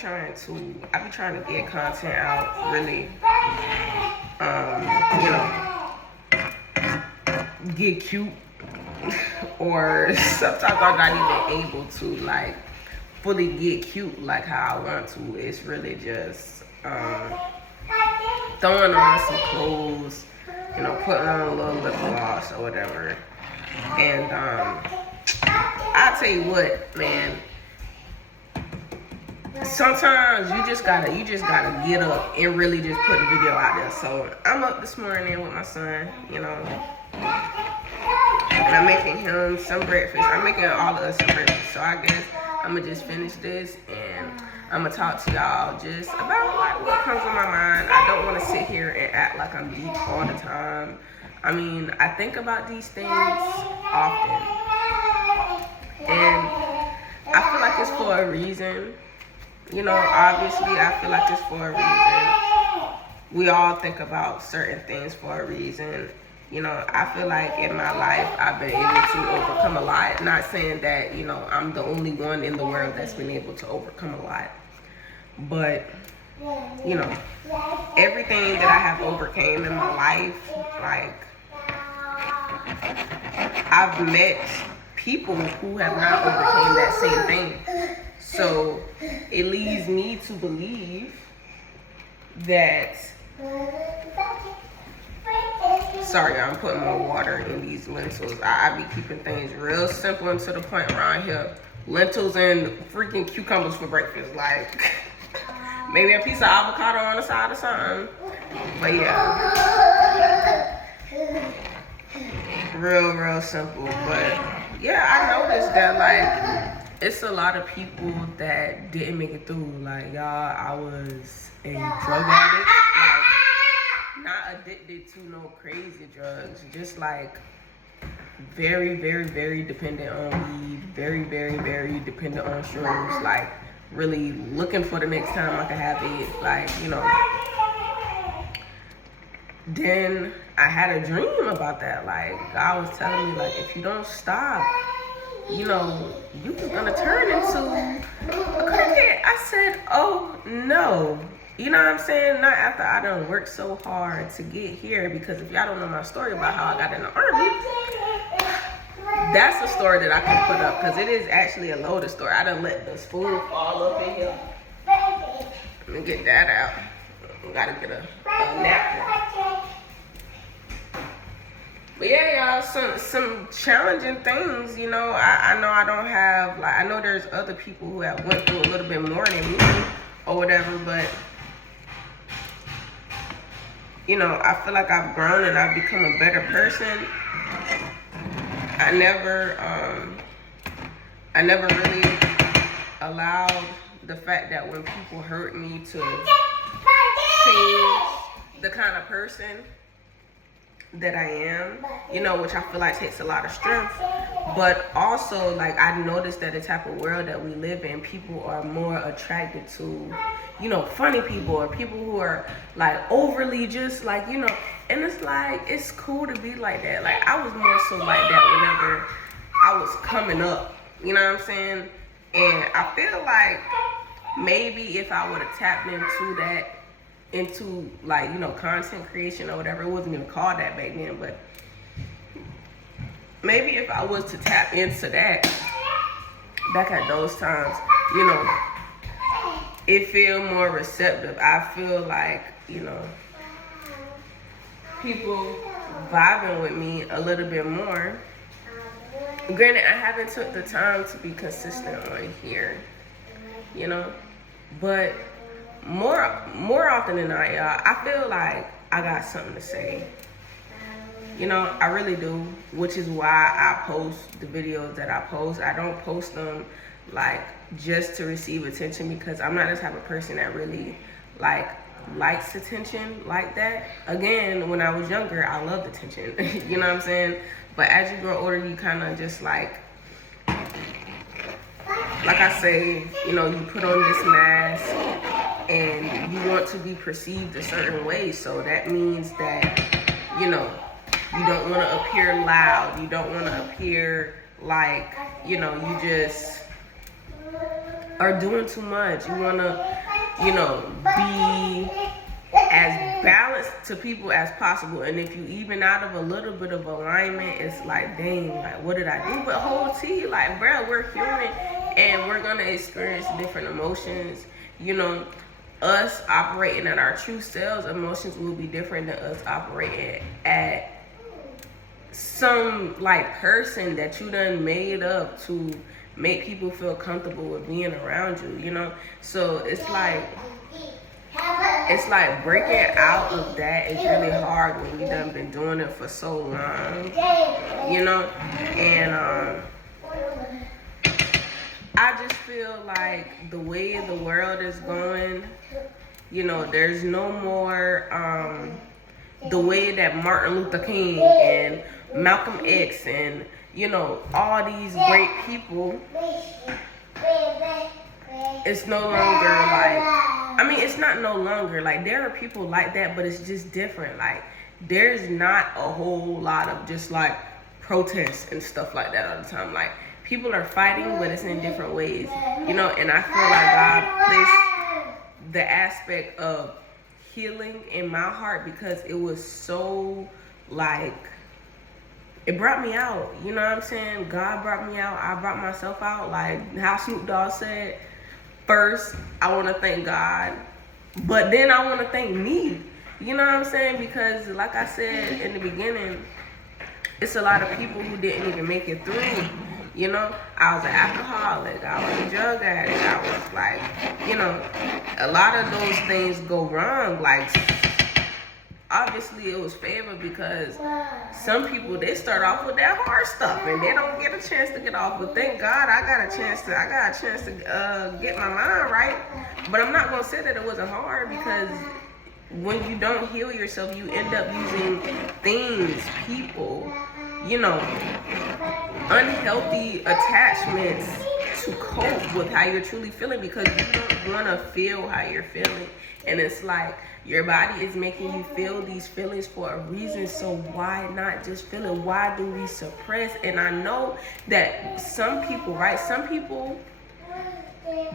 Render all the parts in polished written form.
be trying to get content out, really, get cute, or sometimes I'm not even able to like fully get cute like how I want to. It's really just throwing on some clothes, putting on a little lip gloss or whatever. And I'll tell you what, man. Sometimes you just gotta get up and really just put a video out there. So I'm up this morning with my son, and I'm making him some breakfast. I'm making all of us some breakfast. So I guess I'm gonna just finish this and I'm gonna talk to y'all just about like what comes to my mind. I don't want to sit here and act like I'm deep all the time. I mean, I think about these things often, and I feel like it's for a reason. Obviously, I feel like it's for a reason. We all think about certain things for a reason. I feel like in my life, I've been able to overcome a lot. Not saying that, I'm the only one in the world that's been able to overcome a lot. But, everything that I have overcame in my life, like, I've met people who have not overcame that same thing. So it leads me to believe that, sorry, I'm putting more water in these lentils. I be keeping things real simple and to the point around here. Lentils and freaking cucumbers for breakfast. Like, maybe a piece of avocado on the side or something. But yeah. Real simple. But yeah, I noticed that like it's a lot of people that didn't make it through. Like, y'all, I was a drug addict. Like, not addicted to no crazy drugs. Just like very dependent on weed. Very dependent on shrooms. Like, really looking for the next time I could have it. Like, Then I had a dream about that. Like, God was telling me, like, if you don't stop, you was gonna turn into a cricket. I said, oh no. You know what I'm saying? Not after I done worked so hard to get here, because if y'all don't know my story about how I got in the army, that's a story that I can put up, because it is actually a loaded story. I done let the spoon fall up in here. Let me get that out. I gotta get a napkin. But yeah, y'all, some challenging things, I know I don't have, like, I know there's other people who have went through a little bit more than me or whatever, but, I feel like I've grown and I've become a better person. I never really allowed the fact that when people hurt me to change the kind of person that I am, which I feel like takes a lot of strength. But also, like, I noticed that the type of world that we live in, people are more attracted to, funny people, or people who are like overly just like, and it's like, it's cool to be like that. Like, I was more so like that whenever I was coming up, you know what I'm saying? And I feel like maybe if I would have tapped into like, content creation or whatever, it wasn't even called that back then, but maybe if I was to tap into that back at those times, it feel more receptive. I feel like, people vibing with me a little bit more. Granted, I haven't took the time to be consistent on here, but more often than not, y'all, I feel like I got something to say. I really do, which is why I post the videos that I post. I don't post them like just to receive attention, because I'm not the type of person that really likes attention like that. Again, when I was younger, I loved attention. You know what I'm saying? But as you grow older, you kind of just like I say, you put on this mask and you want to be perceived a certain way. So that means that, you don't want to appear loud. You don't want to appear like, you just are doing too much. You want to, you know, be as balanced to people as possible. And if you even out of a little bit of alignment, it's like, dang, like, what did I do? But whole T, like, bro, we're human and we're going to experience different emotions. You know, us operating at our true selves, emotions will be different than us operating at some like person that you done made up to make people feel comfortable with being around you, you know? So it's like breaking out of that is really hard when you done been doing it for so long, you know? And I just feel like the way the world is going, you know, there's no more the way that Martin Luther King and Malcolm X and, you know, all these great people, it's no longer like, I mean, it's not no longer, like, there are people like that, but it's just different. Like, there's not a whole lot of just, like, protests and stuff like that all the time. Like, people are fighting, but it's in different ways, you know, and I feel like God placed the aspect of healing in my heart because it was so, like, it brought me out, you know what I'm saying? God brought me out, I brought myself out. Like how Snoop Dogg said, first, I want to thank God, but then I want to thank me, you know what I'm saying? Because like I said in the beginning, it's a lot of people who didn't even make it through, you know? I was an alcoholic, I was a drug addict, I was like, you know, a lot of those things go wrong. Like, obviously it was favored because some people, they start off with that hard stuff and they don't get a chance to get off. But thank God I got a chance to get my mind right. But I'm not gonna say that it wasn't hard, because when you don't heal yourself, you end up using things, people, you know, unhealthy attachments to cope with how you're truly feeling, because you don't want to feel how you're feeling. And it's like your body is making you feel these feelings for a reason, so why not just feel it? Why do we suppress? And I know that some people, right, some people,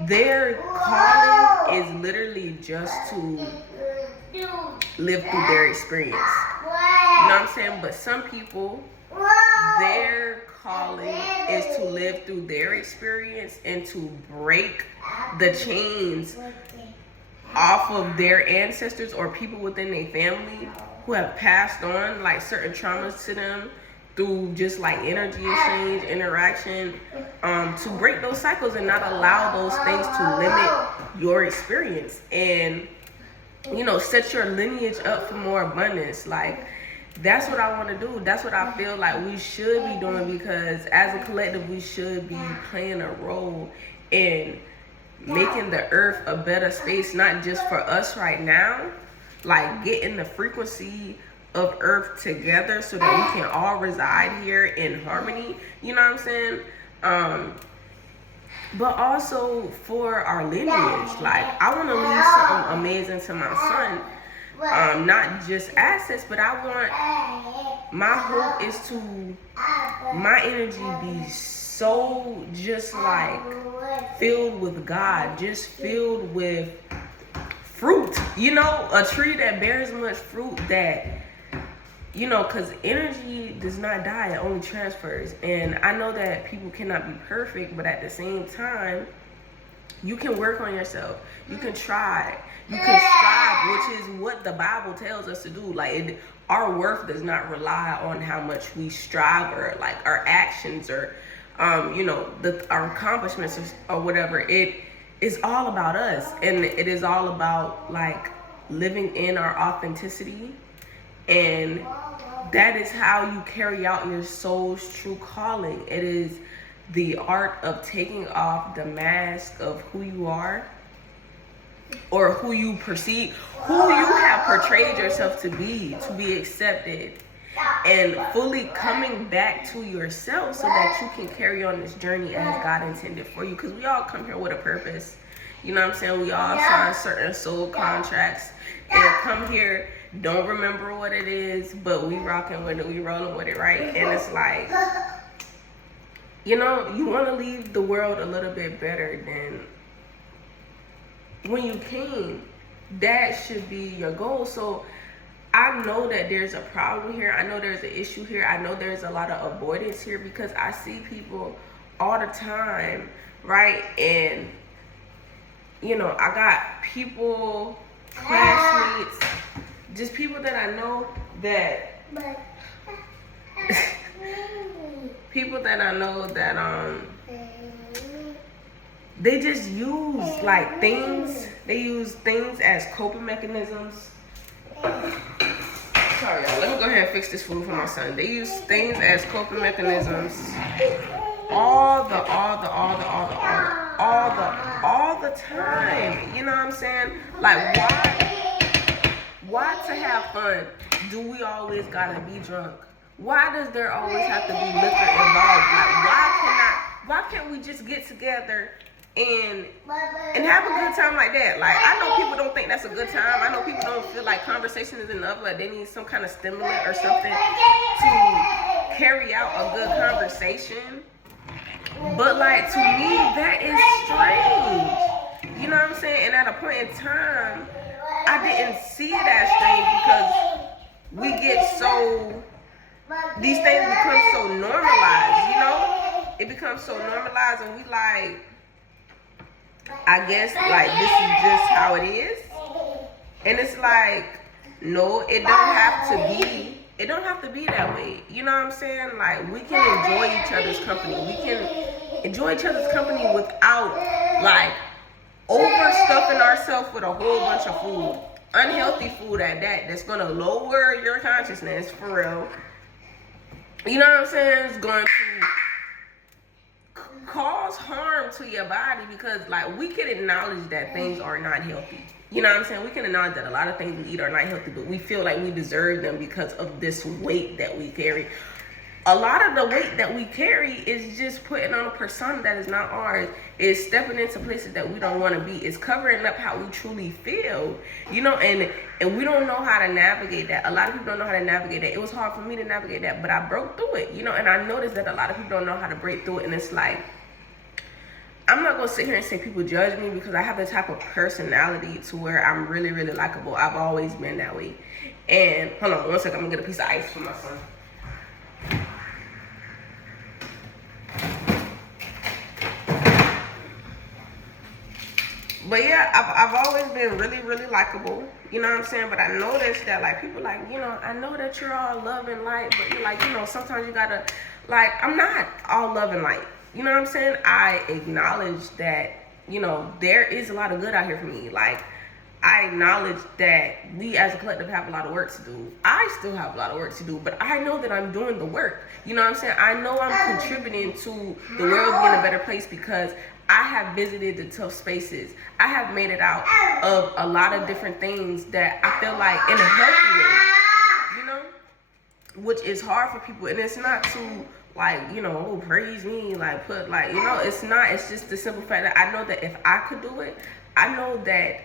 their calling is literally just to live through their experience. You know what I'm saying? But some people, their calling is to live through their experience and to break the chains off of their ancestors or people within their family who have passed on like certain traumas to them through just like energy exchange, interaction, to break those cycles and not allow those things to limit your experience, and, you know, set your lineage up for more abundance. Like, that's what I want to do. That's what I feel like we should be doing, because as a collective, we should be playing a role in making the earth a better space, not just for us right now, like getting the frequency of earth together so that we can all reside here in harmony, you know what I'm saying? But also for our lineage. Like, I want to leave something amazing to my son. Not just assets, but I want, my hope is to, my energy be so just like filled with God, just filled with fruit, you know, a tree that bears much fruit, that, you know, because energy does not die, it only transfers. And I know that people cannot be perfect, but at the same time, you can work on yourself, you can try, you can strive, which is what the Bible tells us to do. Like, our worth does not rely on how much we strive or like our actions or you know, our accomplishments or whatever. It is all about us, and it is all about like living in our authenticity, and that is how you carry out your soul's true calling. It is the art of taking off the mask of who you are, or who you perceive, who you have portrayed yourself to be accepted, and fully coming back to yourself so that you can carry on this journey as God intended for you. Because we all come here with a purpose, you know what I'm saying? We all sign certain soul contracts and come here, don't remember what it is, but we rocking with it, we rolling with it, right? And it's like, you know, you want to leave the world a little bit better than when you came, that should be your goal. So I know that there's a problem here. I know there's an issue here. I know there's a lot of avoidance here because I see people all the time, right? And, you know, I got people, classmates, just people that I know that, people that I know that, they just use like things, they use things as coping mechanisms. Sorry, y'all. Let me go ahead and fix this food for my son. They use things as coping mechanisms all the time. You know what I'm saying? Like, why to have fun do we always gotta be drunk? Why does there always have to be liquor involved? Like, why can't we just get together and have a good time like that? Like, I know people don't think that's a good time. I know people don't feel like conversation is enough, like they need some kind of stimulant or something to carry out a good conversation. But like, to me, that is strange. You know what I'm saying? And at a point in time, I didn't see it as strange because we get so, these things become so normalized, you know? It becomes so normalized and we like, I guess, like, this is just how it is. And it's like, no, it don't have to be that way. You know what I'm saying? Like, we can enjoy each other's company. We can enjoy each other's company without, like, overstuffing ourselves with a whole bunch of food. Unhealthy food at that, that's gonna lower your consciousness, for real. You know what I'm saying? It's going to cause harm to your body because, like, we can acknowledge that things are not healthy. You know what I'm saying? We can acknowledge that a lot of things we eat are not healthy, but we feel like we deserve them because of this weight that we carry. A lot of the weight that we carry is just putting on a persona that is not ours. Is stepping into places that we don't want to be. Is covering up how we truly feel. You know, and we don't know how to navigate that. A lot of people don't know how to navigate that. It was hard for me to navigate that, but I broke through it. You know, and I noticed that a lot of people don't know how to break through it. And it's like, I'm not going to sit here and say people judge me because I have the type of personality to where I'm really, really likable. I've always been that way. And hold on one second. I'm going to get a piece of ice for my son. But yeah, I've always been really, really likable. You know what I'm saying? But I noticed that, like, people like, you know, I know that you're all love and light, but you're like, you know, sometimes you gotta, like, I'm not all love and light. You know what I'm saying? I acknowledge that, you know, there is a lot of good out here for me. Like, I acknowledge that we as a collective have a lot of work to do. I still have a lot of work to do, but I know that I'm doing the work. You know what I'm saying? I know I'm contributing to the world being a better place because I have visited the tough spaces. I have made it out of a lot of different things that I feel like in a healthy way, you know? Which is hard for people. And it's not to, like, you know, oh, praise me, like, put, like, you know, it's not. It's just the simple fact that I know that if I could do it, I know that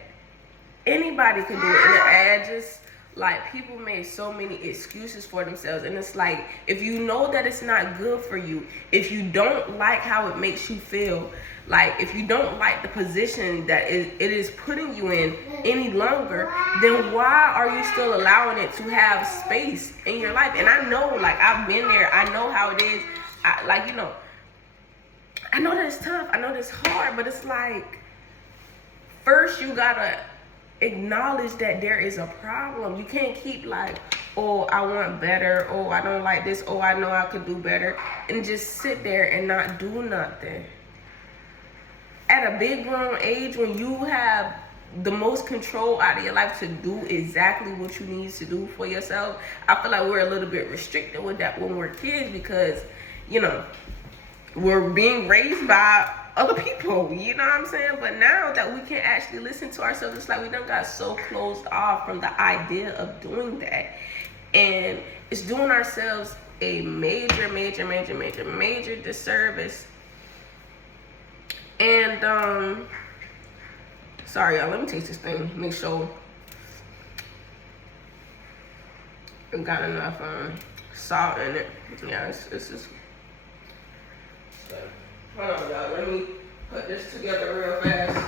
anybody can do it. And I just, like, people make so many excuses for themselves. And it's like, if you know that it's not good for you, if you don't like how it makes you feel, like, if you don't like the position that it is putting you in any longer, then why are you still allowing it to have space in your life? And I know, like, I've been there. I know how it is. Like, you know, I know that it's tough. I know that it's hard. But it's like, first you gotta acknowledge that there is a problem. You can't keep like, oh, I want better. Oh, I don't like this. Oh, I know I could do better. And just sit there and not do nothing. At a big grown age, when you have the most control out of your life to do exactly what you need to do for yourself, I feel like we're a little bit restricted with that when we're kids because, you know, we're being raised by other people, you know what I'm saying? But now that we can actually listen to ourselves, it's like we done got so closed off from the idea of doing that. And it's doing ourselves a major disservice. And, sorry y'all, let me taste this thing, make sure it got enough salt in it. Yeah, it's just, hold on y'all, let me put this together real fast.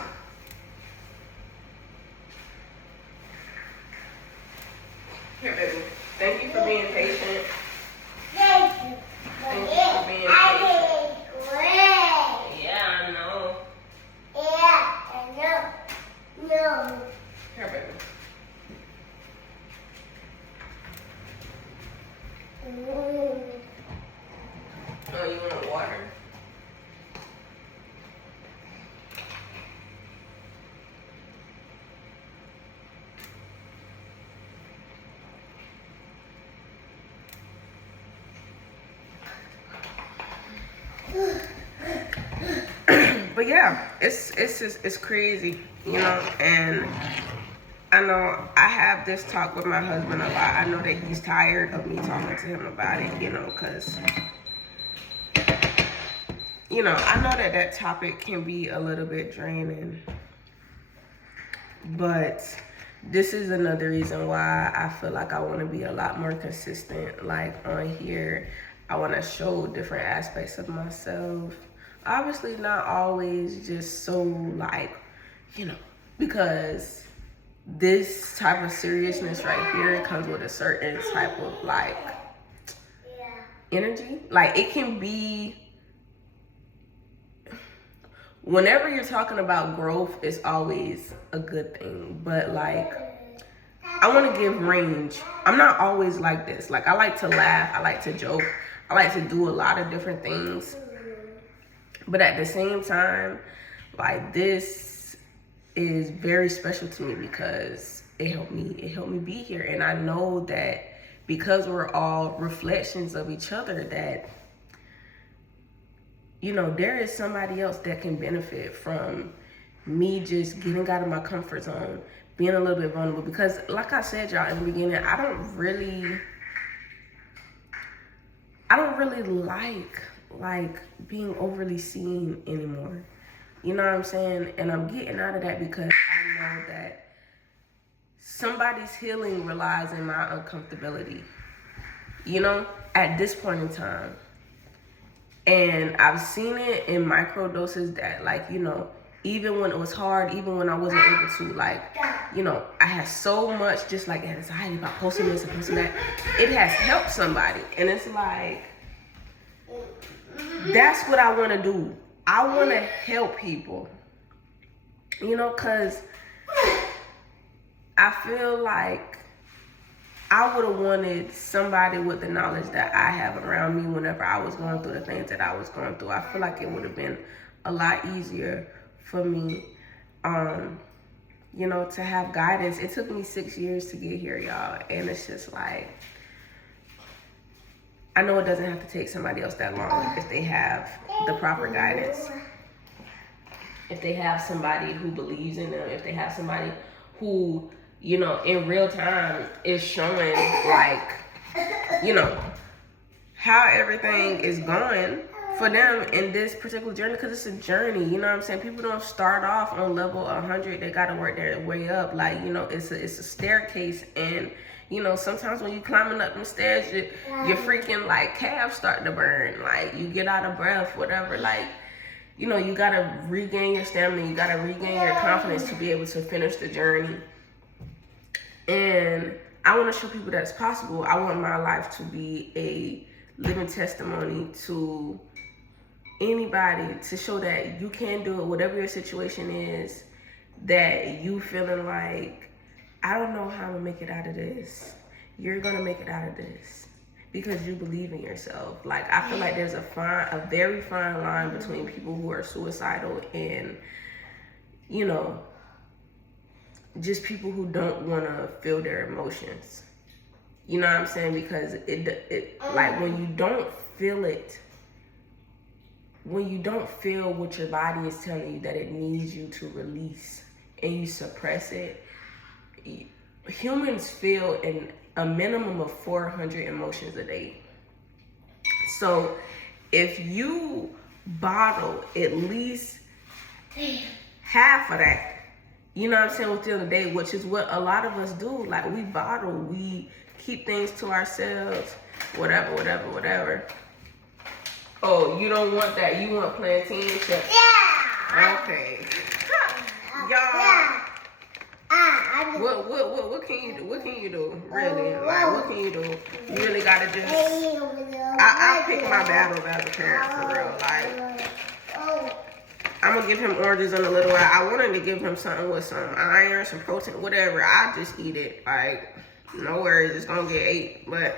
But yeah, it's crazy, you know. And I know I have this talk with my husband a lot. I know that he's tired of me talking to him about it, you know, because, you know, I know that that topic can be a little bit draining. But this is another reason why I feel like I want to be a lot more consistent. Like on here, I want to show different aspects of myself. Obviously not always just so like, you know, because this type of seriousness right here comes with a certain type of like energy. Like it can be, whenever you're talking about growth, it's always a good thing. But like, I want to give range. I'm not always like this. Like I like to laugh. I like to joke. I like to do a lot of different things. But at the same time, like this is very special to me because it helped me be here. And I know that because we're all reflections of each other, that, you know, there is somebody else that can benefit from me just getting out of my comfort zone, being a little bit vulnerable. Because like I said, y'all, in the beginning, I don't really like being overly seen anymore. You know what I'm saying? And I'm getting out of that because I know that somebody's healing relies in my uncomfortability, you know, at this point in time. And I've seen it in micro doses that, like, you know, even when it was hard, even when I wasn't able to, like, you know, I had so much just like anxiety about posting this and posting that. It has helped somebody. And it's like, that's what I want to do. I want to help people, you know, because I feel like I would have wanted somebody with the knowledge that I have around me whenever I was going through the things that I was going through. I feel like it would have been a lot easier for me, you know, to have guidance. It took me 6 years to get here, y'all. And it's just like, I know it doesn't have to take somebody else that long if they have the proper guidance. If they have somebody who believes in them, if they have somebody who, you know, in real time is showing, like, you know, how everything is going for them in this particular journey, because it's a journey, you know what I'm saying? People don't start off on level 100. They got to work their way up. Like, you know, it's a staircase, and, you know, sometimes when you climbing up the stairs, your freaking, like, calves start to burn. Like, you get out of breath, whatever. Like, you know, you got to regain your stamina. You got to regain your confidence to be able to finish the journey. And I want to show people that it's possible. I want my life to be a living testimony to anybody, to show that you can do it, whatever your situation is, that you feeling like, I don't know how I'm gonna make it out of this. You're gonna make it out of this because you believe in yourself. Like, I feel like there's a very fine line between people who are suicidal and, you know, just people who don't want to feel their emotions. You know what I'm saying? Because it like, when you don't feel it, when you don't feel what your body is telling you that it needs you to release, and you suppress it, humans feel a minimum of 400 emotions a day. So if you bottle at least half of that, you know what I'm saying, within the day, which is what a lot of us do. Like, we bottle, we keep things to ourselves, whatever. Oh, you don't want that. You want plantain chips? Yeah. Okay. Y'all. What can you do? What can you do? Really? Like, what can you do? You really gotta just. I pick my battles as a parent, for real. Like, I'm gonna give him oranges in a little while. I wanted to give him something with some iron, some protein, whatever. I just eat it. Like, no worries, it's gonna get ate. But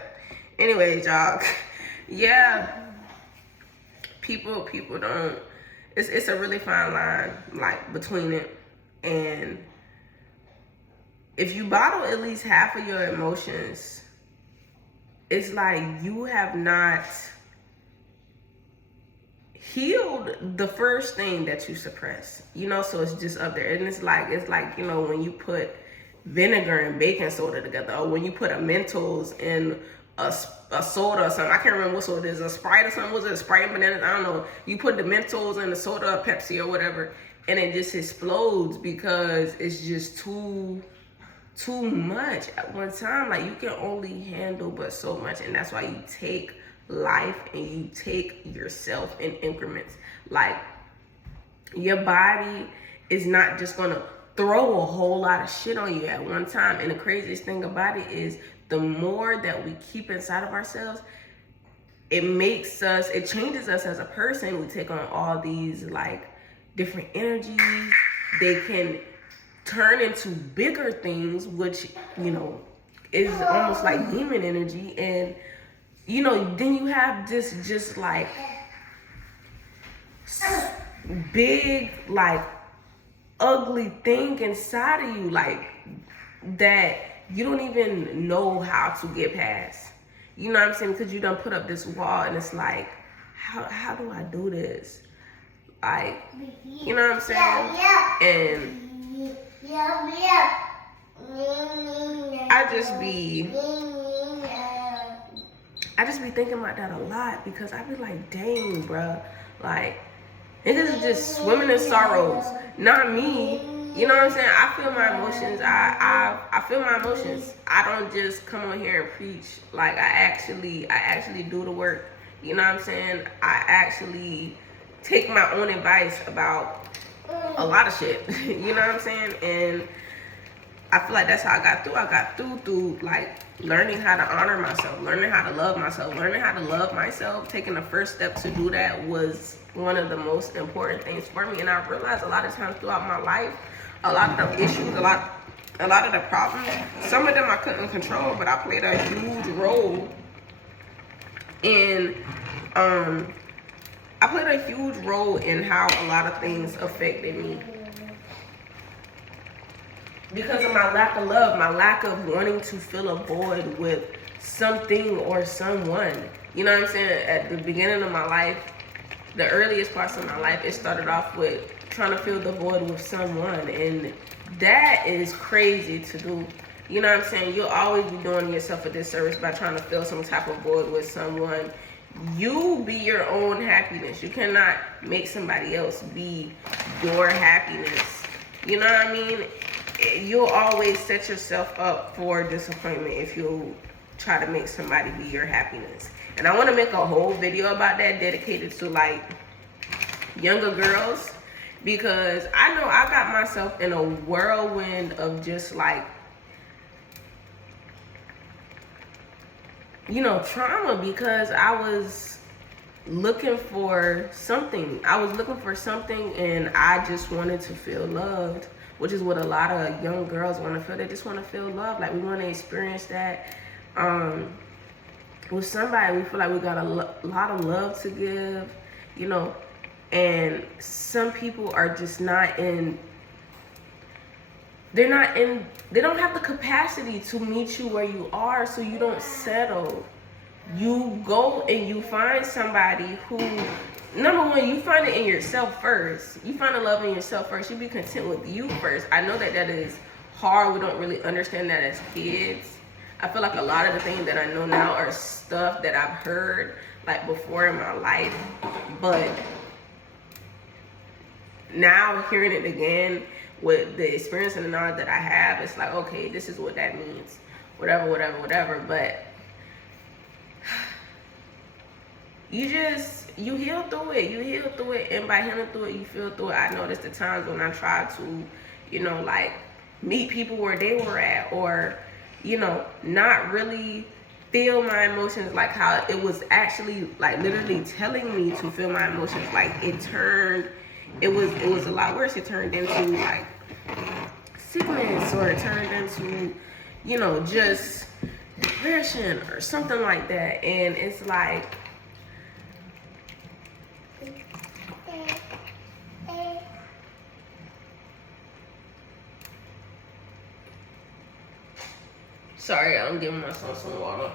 anyways, y'all. Yeah. People don't. It's a really fine line, like, between it. And if you bottle at least half of your emotions, it's like you have not healed the first thing that you suppress, you know, so it's just up there. And it's like, you know, when you put vinegar and baking soda together, or when you put a Mentos in a soda or something. I can't remember what soda it is, a Sprite or something. Was it a Sprite, bananas? I don't know. You put the Mentos in the soda, or Pepsi or whatever, and it just explodes because it's just too much at one time. Like, you can only handle but so much, and that's why you take life and you take yourself in increments. Like, your body is not just gonna throw a whole lot of shit on you at one time. And the craziest thing about it is, the more that we keep inside of ourselves, it changes us as a person. We take on all these like different energies. They can turn into bigger things, which, you know, is almost like demon energy. And, you know, then you have this just like big, like ugly thing inside of you, like that you don't even know how to get past. You know what I'm saying? Because you done put up this wall, and it's like, how do I do this? Like, you know what I'm saying? And I just be thinking about that a lot, because I be like, dang, bruh, like, niggas is just swimming in sorrows, not me. You know what I'm saying? I feel my emotions. I feel my emotions. I don't just come on here and preach. Like, I actually do the work. You know what I'm saying? I actually take my own advice about a lot of shit. You know what I'm saying? And I feel like that's how I got through. I got through like learning how to honor myself, learning how to love myself, learning how to love myself. Taking the first step to do that was one of the most important things for me. And I realized a lot of times throughout my life, a lot of the issues, a lot of the problems, some of them I couldn't control, but I played a huge role in how a lot of things affected me. Because of my lack of love, my lack of wanting to fill a void with something or someone. You know what I'm saying? At the beginning of my life, the earliest parts of my life, it started off with trying to fill the void with someone. And that is crazy to do. You know what I'm saying? You'll always be doing yourself a disservice by trying to fill some type of void with someone. You be your own happiness. You cannot make somebody else be your happiness. You know what I mean? You'll always set yourself up for disappointment if you try to make somebody be your happiness. And I want to make a whole video about that, dedicated to like younger girls, because I know I got myself in a whirlwind of just like, you know, trauma, because I was looking for something. And I just wanted to feel loved, which is what a lot of young girls want to feel. They just want to feel love. Like, we want to experience that with somebody. We feel like we got a lot of love to give, you know. And some people are just they don't have the capacity to meet you where you are, so you don't settle. You go and you find somebody who, number one, you find it in yourself first. You find the love in yourself first. You be content with you first. I know that is hard. We don't really understand that as kids. I feel like a lot of the things that I know now are stuff that I've heard like before in my life. But now hearing it again with the experience and the knowledge that I have, it's like, okay, this is what that means. Whatever. But you heal through it. And by healing through it, you feel through it. I noticed the times when I tried to, you know, like meet people where they were at, or, you know, not really feel my emotions, like how it was actually like literally telling me to feel my emotions. Like, it was a lot worse. It turned into like sickness, or it turned into, you know, just depression or something like that. And it's like, sorry, I'm giving my son some water.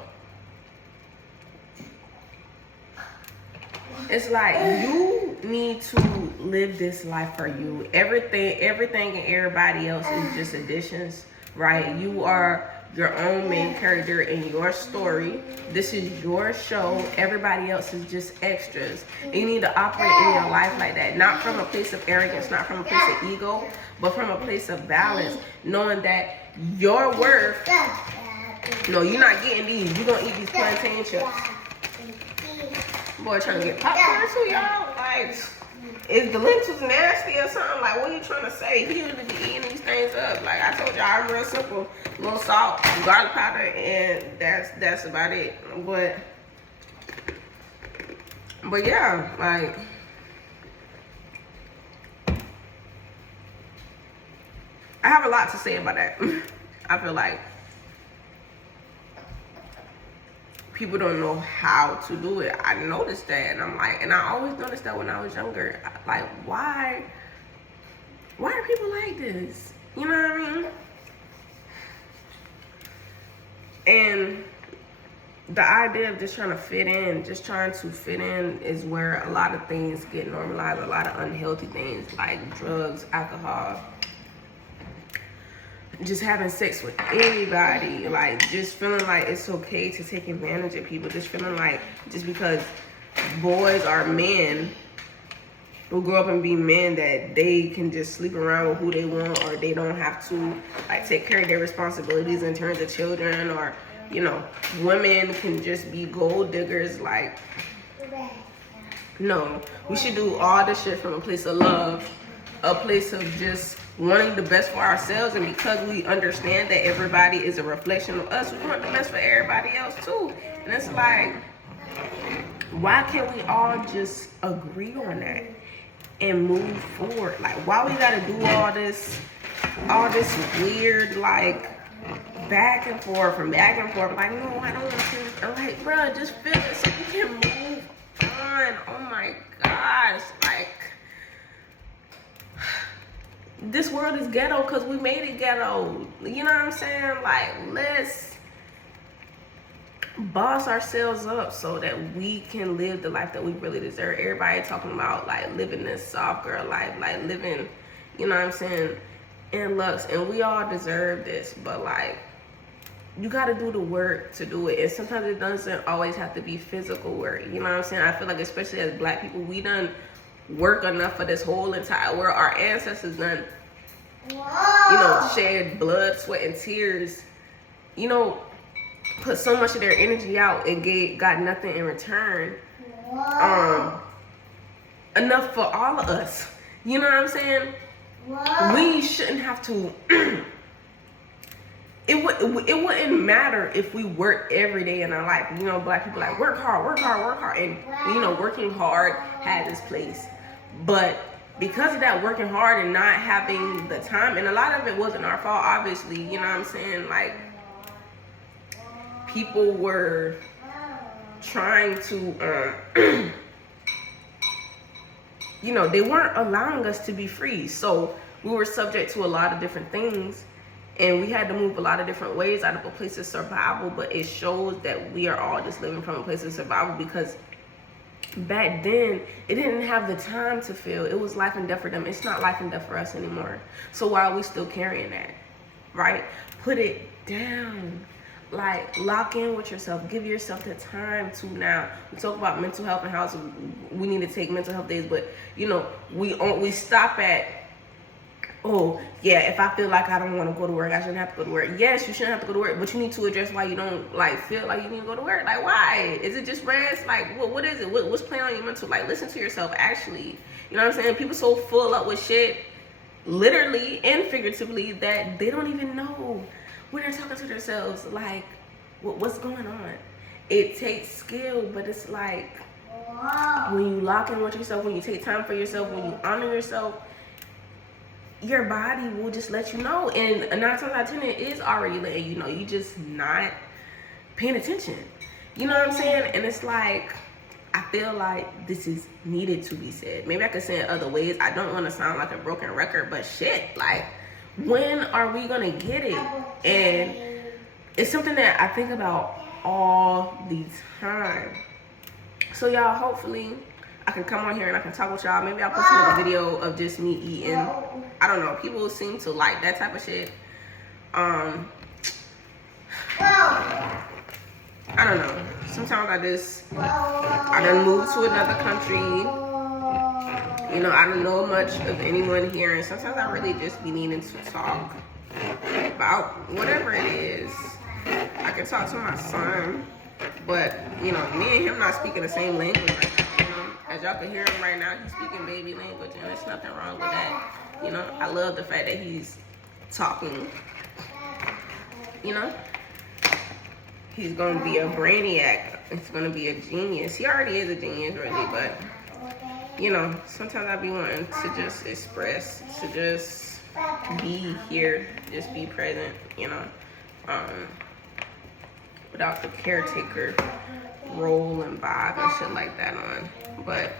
It's like, you need to live this life for you. Everything and everybody else is just additions, right? You are your own main character in your story. This is your show. Everybody else is just extras. And you need to operate in your life like that, not from a place of arrogance, not from a place of ego, but from a place of balance, knowing that your worth. No, you're not getting these. You're gonna eat these plantain chips. Boy, trying to get popcorn too, y'all. Like, is the lentils nasty or something? Like, what are you trying to say? He would be eating these things up. Like I told y'all, I'm real simple. A little salt, garlic powder, and that's about it. But yeah, like, I have a lot to say about that. I feel like people don't know how to do it. I noticed that, and I'm like, and I always noticed that when I was younger. Like, why are people like this? You know what I mean? And the idea of just trying to fit in is where a lot of things get normalized, a lot of unhealthy things like drugs, alcohol, just having sex with anybody, like just feeling like it's okay to take advantage of people, just feeling like just because boys are men who grow up and be men that they can just sleep around with who they want, or they don't have to like take care of their responsibilities in terms of children, or you know, women can just be gold diggers. Like, no, we should do all this shit from a place of love, a place of just wanting the best for ourselves. And because we understand that everybody is a reflection of us, we want the best for everybody else too. And it's like, why can't we all just agree on that and move forward? Like, why we gotta do all this weird like back and forth. Like, no, I don't want to. I'm like, bro, just feel it so we can move on. Oh my gosh, like, this world is ghetto because we made it ghetto. You know what I'm saying? Like, let's boss ourselves up so that we can live the life that we really deserve. Everybody talking about like living this soft girl life, like living, you know what I'm saying, in lux, and we all deserve this, but like, you got to do the work to do it. And sometimes it doesn't always have to be physical work. You know what I'm saying? I feel like, especially as black people, we done work enough for this whole entire world. Our ancestors done, you know, shed blood, sweat, and tears, you know, put so much of their energy out and got nothing in return. Enough for all of us. You know what I'm saying? We shouldn't have to. It wouldn't matter if we work every day in our life. You know, black people like work hard. And, you know, working hard had its place. But because of that working hard and not having the time, and a lot of it wasn't our fault, obviously, you know what I'm saying? Like, people were trying to, you know, they weren't allowing us to be free. So we were subject to a lot of different things. And we had to move a lot of different ways out of a place of survival, but it shows that we are all just living from a place of survival, because back then, it didn't have the time to feel. It was life and death for them. It's not life and death for us anymore. So why are we still carrying that, right? Put it down. Like, lock in with yourself. Give yourself the time to now. We talk about mental health and how we need to take mental health days, but, you know, we stop at, oh, yeah, if I feel like I don't want to go to work, I shouldn't have to go to work. Yes, you shouldn't have to go to work, but you need to address why you don't, like, feel like you need to go to work. Like, why? Is it just rest? Like, what is it? What's playing on your mental? Like, listen to yourself, actually. You know what I'm saying? People so full up with shit, literally and figuratively, that they don't even know when they're talking to themselves. Like, what's going on? It takes skill, but it's like, when you lock in with yourself, when you take time for yourself, when you honor yourself, your body will just let you know. And 9 times out of 10, it is already letting you know. You just not paying attention. You know what I'm saying? And it's like, I feel like this is needed to be said. Maybe I could say it other ways. I don't want to sound like a broken record, but shit, like, when are we gonna get it? And it's something that I think about all the time. So y'all, hopefully, I can come on here and I can talk with y'all. Maybe I'll post another video of just me eating. I don't know. People seem to like that type of shit. I don't know. Sometimes I done moved to another country. You know, I don't know much of anyone here, and sometimes I really just be needing to talk about whatever it is. I can talk to my son, but you know, me and him not speaking the same language right now. You know, as y'all can hear him right now, he's speaking baby language, and there's nothing wrong with that. You know, I love the fact that he's talking. You know, he's gonna be a brainiac. It's gonna be a genius. He already is a genius, really, but you know, sometimes I be wanting to just express, to just be here, just be present, you know, without the caretaker role and vibe and shit like that on. But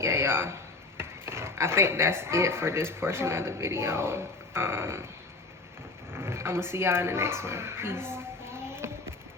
yeah, y'all, I think that's it for this portion of the video. I'm gonna see y'all in the next one. Peace.